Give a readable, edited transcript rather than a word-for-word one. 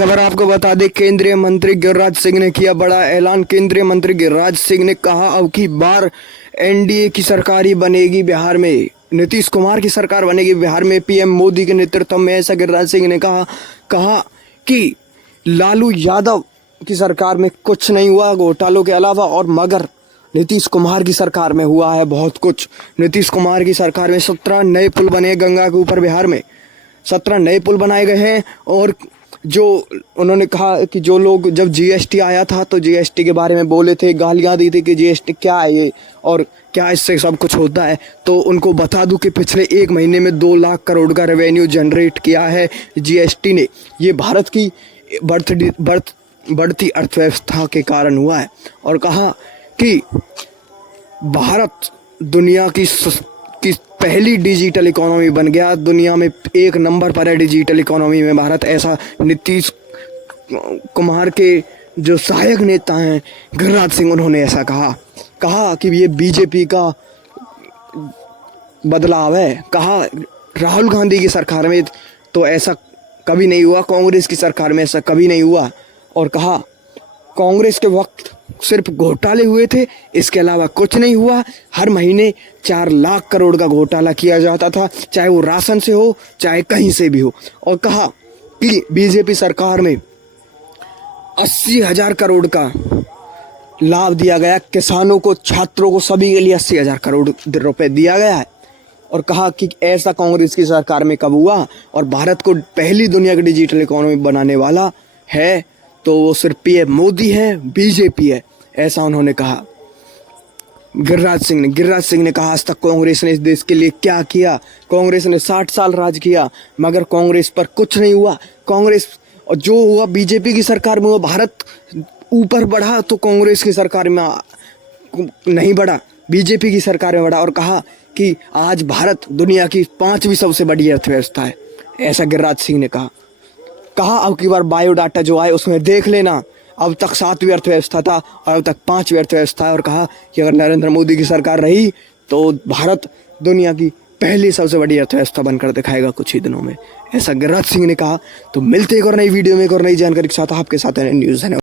खबर आपको बता दें, केंद्रीय मंत्री गिरिराज सिंह ने किया बड़ा ऐलान। केंद्रीय मंत्री गिरिराज सिंह ने कहा अब की बार एनडीए की सरकार ही बनेगी बिहार में, नीतीश कुमार की सरकार बनेगी बिहार में पीएम मोदी के नेतृत्व में। ऐसा गिरिराज सिंह ने कहा कि लालू यादव की सरकार में कुछ नहीं हुआ घोटालों के अलावा, और मगर नीतीश कुमार की सरकार में हुआ है बहुत कुछ। नीतीश कुमार की सरकार में 17 नए पुल बने गंगा के ऊपर बिहार में, 17 नए पुल बनाए गए हैं। और जो उन्होंने कहा कि जो लोग जब जीएसटी आया था तो जीएसटी के बारे में बोले थे, गालियां दी थी कि जीएसटी क्या है ये और क्या इससे सब कुछ होता है, तो उनको बता दूं कि पिछले एक महीने में 2 लाख करोड़ का रेवेन्यू जनरेट किया है जीएसटी ने। ये भारत की बढ़ती अर्थव्यवस्था के कारण हुआ है। और कहा कि भारत दुनिया की पहली डिजिटल इकोनॉमी बन गया, दुनिया में 1 नंबर पर है डिजिटल इकोनॉमी में भारत। ऐसा नीतीश कुमार के जो सहायक नेता हैं गिरिराज सिंह, उन्होंने ऐसा कहा कि ये बीजेपी का बदलाव है। कहा राहुल गांधी की सरकार में तो ऐसा कभी नहीं हुआ, कांग्रेस की सरकार में ऐसा कभी नहीं हुआ। और कहा कांग्रेस के वक्त सिर्फ घोटाले हुए थे, इसके अलावा कुछ नहीं हुआ। हर महीने 4 लाख करोड़ का घोटाला किया जाता था, चाहे वो राशन से हो चाहे कहीं से भी हो। और कहा कि बीजेपी सरकार में 80,000 करोड़ का लाभ दिया गया, किसानों को, छात्रों को, सभी के लिए 80,000 करोड़ रुपए दिया गया है। और कहा कि ऐसा कांग्रेस की सरकार में कब हुआ, और भारत को पहली दुनिया की डिजिटल इकोनॉमी बनाने वाला है तो वो सिर्फ पीएम मोदी है, बीजेपी है, ऐसा उन्होंने कहा गिरिराज सिंह ने कहा आज तक कांग्रेस ने इस देश के लिए क्या किया। कांग्रेस ने 60 साल राज किया मगर कांग्रेस पर कुछ नहीं हुआ। कांग्रेस और जो हुआ बीजेपी की सरकार में हुआ, भारत ऊपर बढ़ा तो कांग्रेस की सरकार में नहीं बढ़ा, बीजेपी की सरकार में बढ़ा। और कहा कि आज भारत दुनिया की 5वीं सबसे बड़ी अर्थव्यवस्था है, ऐसा गिरिराज सिंह ने कहा अब की बार बायोडाटा जो आए उसमें देख लेना, अब तक 7वीं अर्थव्यवस्था था और अब तक 5वीं अर्थव्यवस्था है। और कहा कि अगर नरेंद्र मोदी की सरकार रही तो भारत दुनिया की पहली सबसे बड़ी अर्थव्यवस्था बनकर दिखाएगा कुछ ही दिनों में, ऐसा गिरिराज सिंह ने कहा। तो मिलते एक और नई वीडियो में एक और नई जानकारी के साथ आपके साथ न्यूज़ है।